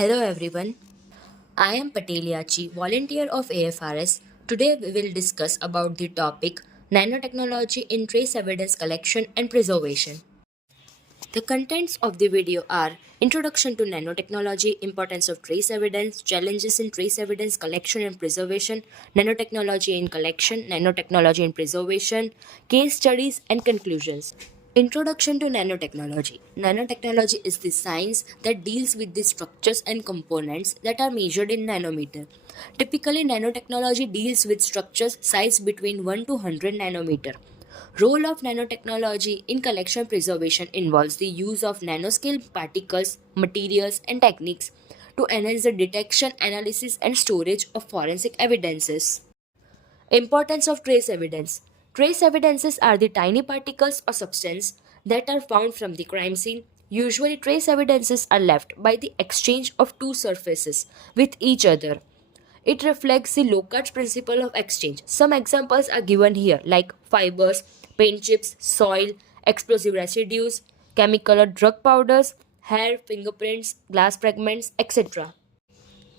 Hello everyone. I am Pateliachi, volunteer of AFRS. Today we will discuss about the topic nanotechnology in trace evidence collection and preservation. The contents of the video are Introduction to Nanotechnology, Importance of Trace Evidence, Challenges in Trace Evidence Collection and Preservation, Nanotechnology in Collection, Nanotechnology in Preservation, Case Studies and Conclusions. Introduction to Nanotechnology. Nanotechnology is the science that deals with the structures and components that are measured in nanometer. Typically, nanotechnology deals with structures sized between 1 to 100 nanometer. Role of nanotechnology in collection preservation involves the use of nanoscale particles, materials, and techniques to enhance the detection, analysis, and storage of forensic evidences. Importance of trace evidence. Trace evidences are the tiny particles or substance that are found from the crime scene. Usually, trace evidences are left by the exchange of two surfaces with each other. It reflects the Locard's principle of exchange. Some examples are given here, like fibers, paint chips, soil, explosive residues, chemical or drug powders, hair, fingerprints, glass fragments, etc.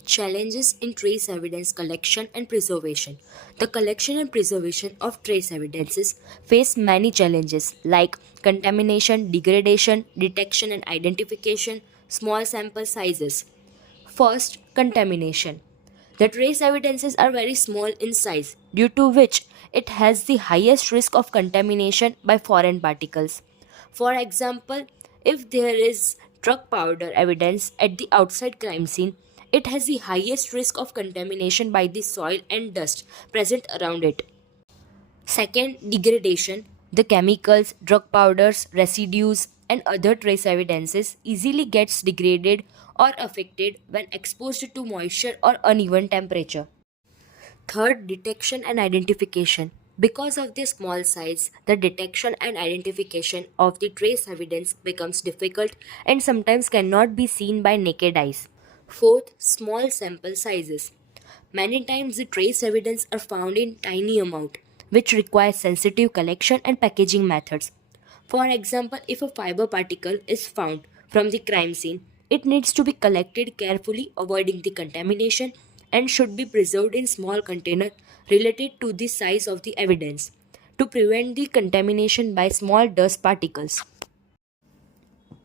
Challenges in trace evidence collection and preservation. The collection and preservation of trace evidences face many challenges like contamination, degradation, detection and identification, small sample sizes. First, contamination. The trace evidences are very small in size, due to which it has the highest risk of contamination by foreign particles. For example, if there is drug powder evidence at the outside crime scene, it has the highest risk of contamination by the soil and dust present around it. Second, degradation. The chemicals, drug powders, residues, and other trace evidences easily gets degraded or affected when exposed to moisture or uneven temperature. Third, detection and identification. Because of their small size, the detection and identification of the trace evidence becomes difficult and sometimes cannot be seen by naked eyes. Fourth, small sample sizes. Many times the trace evidence are found in tiny amount, which requires sensitive collection and packaging methods. For example, if a fiber particle is found from the crime scene, it needs to be collected carefully, avoiding the contamination, and should be preserved in small container related to the size of the evidence to prevent the contamination by small dust particles.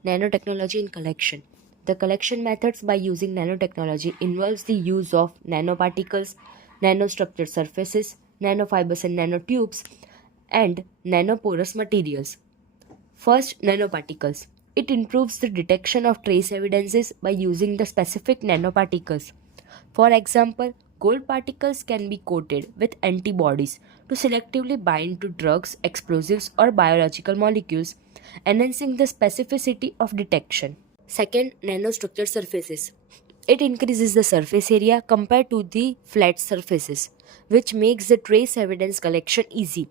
Nanotechnology in collection. The collection methods by using nanotechnology involves the use of nanoparticles, nanostructured surfaces, nanofibers and nanotubes, and nanoporous materials. First, nanoparticles. It improves the detection of trace evidences by using the specific nanoparticles. For example, gold particles can be coated with antibodies to selectively bind to drugs, explosives, or biological molecules, enhancing the specificity of detection. Second, nanostructured surfaces. It increases the surface area compared to the flat surfaces, which makes the trace evidence collection easy.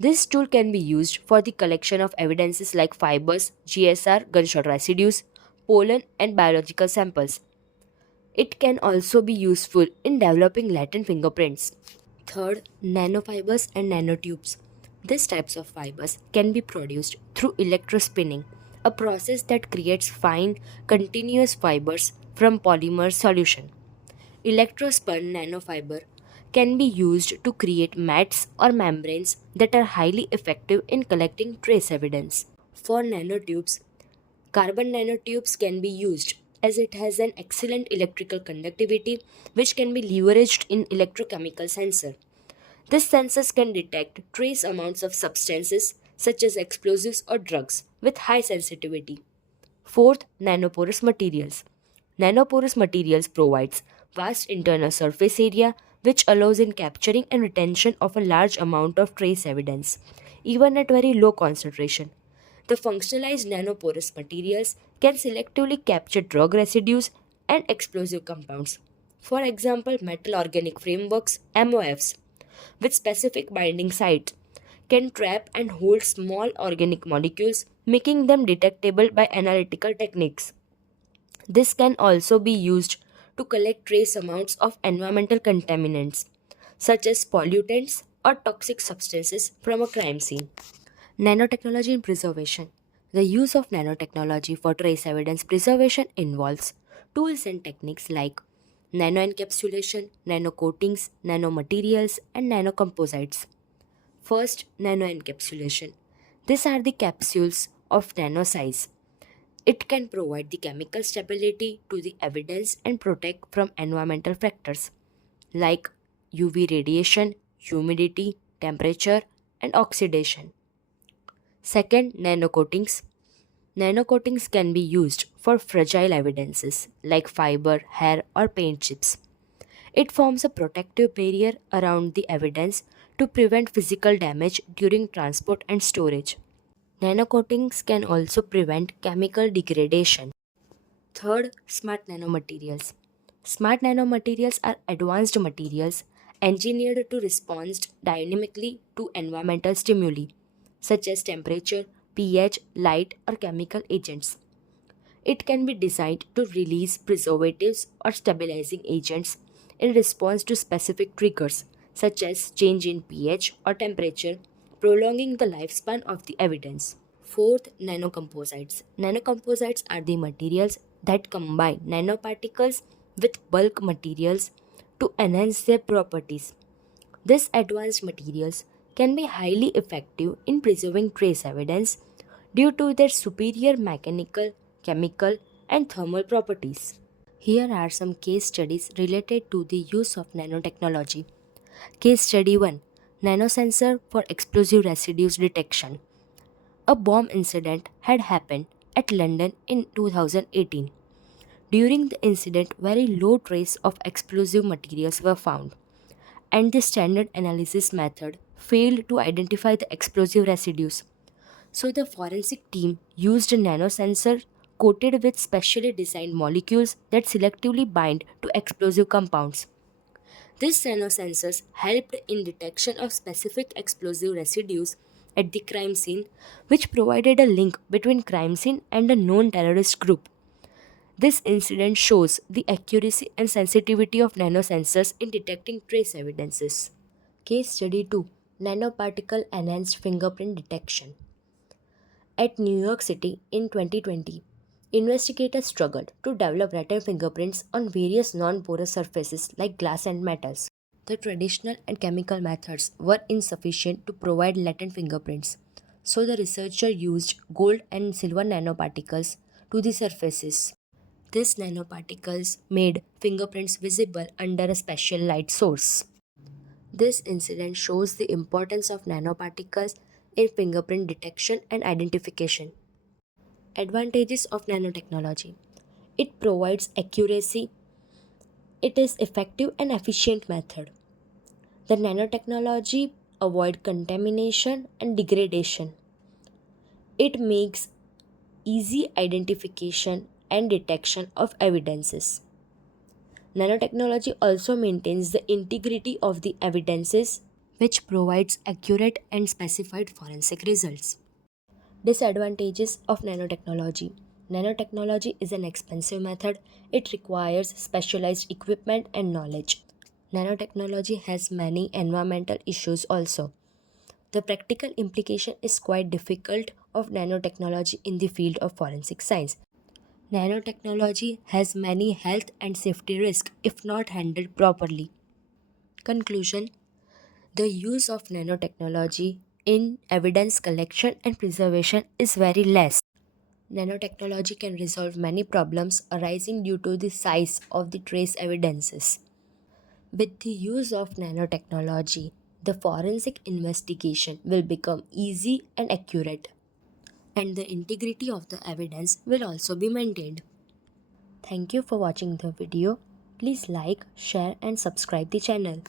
This tool can be used for the collection of evidences like fibers, GSR, gunshot residues, pollen, and biological samples. It can also be useful in developing latent fingerprints. Third, nanofibers and nanotubes. These types of fibers can be produced through electrospinning, a process that creates fine, continuous fibers from polymer solution. Electrospun nanofiber can be used to create mats or membranes that are highly effective in collecting trace evidence. For nanotubes, carbon nanotubes can be used as it has an excellent electrical conductivity which can be leveraged in electrochemical sensor. These sensors can detect trace amounts of substances such as explosives or drugs with high sensitivity. Fourth, nanoporous materials. Nanoporous materials provides vast internal surface area which allows in capturing and retention of a large amount of trace evidence, even at very low concentration. The functionalized nanoporous materials can selectively capture drug residues and explosive compounds. For example, metal organic frameworks MOFs with specific binding sites can trap and hold small organic molecules, making them detectable by analytical techniques. This can also be used to collect trace amounts of environmental contaminants, such as pollutants or toxic substances from a crime scene. Nanotechnology in preservation. The use of nanotechnology for trace evidence preservation involves tools and techniques like nanoencapsulation, nanocoatings, nanomaterials, and nanocomposites. First, nanoencapsulation. These are the capsules of nano size. It can provide the chemical stability to the evidence and protect from environmental factors like UV radiation, humidity, temperature, and oxidation. Second, nanocoatings. Nanocoatings can be used for fragile evidences like fiber, hair, or paint chips. It forms a protective barrier around the evidence to prevent physical damage during transport and storage. Nanocoatings can also prevent chemical degradation. Third, smart nanomaterials. Smart nanomaterials are advanced materials engineered to respond dynamically to environmental stimuli, such as temperature, pH, light, or chemical agents. It can be designed to release preservatives or stabilizing agents in response to specific triggers, such as change in pH or temperature, prolonging the lifespan of the evidence. Fourth, nanocomposites. Nanocomposites are the materials that combine nanoparticles with bulk materials to enhance their properties. These advanced materials can be highly effective in preserving trace evidence due to their superior mechanical, chemical, and thermal properties. Here are some case studies related to the use of nanotechnology. Case study 1: Nanosensor for explosive residues detection. A bomb incident had happened at London in 2018. During the incident, very low trace of explosive materials were found, and the standard analysis method failed to identify the explosive residues. So the forensic team used a nanosensor coated with specially designed molecules that selectively bind to explosive compounds. These nanosensors helped in detection of specific explosive residues at the crime scene, which provided a link between crime scene and a known terrorist group. This incident shows the accuracy and sensitivity of nanosensors in detecting trace evidences. Case study 2: Nanoparticle enhanced fingerprint detection. At New York City in 2020, investigators struggled to develop latent fingerprints on various non porous surfaces like glass and metals. The traditional and chemical methods were insufficient to provide latent fingerprints, so the researcher used gold and silver nanoparticles to the surfaces. These nanoparticles made fingerprints visible under a special light source. This incident shows the importance of nanoparticles in fingerprint detection and identification. Advantages of nanotechnology: it provides accuracy, it is effective and efficient method. The nanotechnology avoid contamination and degradation. It makes easy identification and detection of evidences. Nanotechnology also maintains the integrity of the evidences, which provides accurate and specified forensic results. Disadvantages of nanotechnology: nanotechnology is an expensive method, it requires specialized equipment and knowledge. Nanotechnology has many environmental issues also. The practical implication is quite difficult of nanotechnology in the field of forensic science. Nanotechnology has many health and safety risks if not handled properly. Conclusion: the use of nanotechnology in evidence collection and preservation is very less. Nanotechnology can resolve many problems arising due to the size of the trace evidences. With the use of nanotechnology, the forensic investigation will become easy and accurate, and the integrity of the evidence will also be maintained. Thank you for watching the video. Please like, share, and subscribe the channel.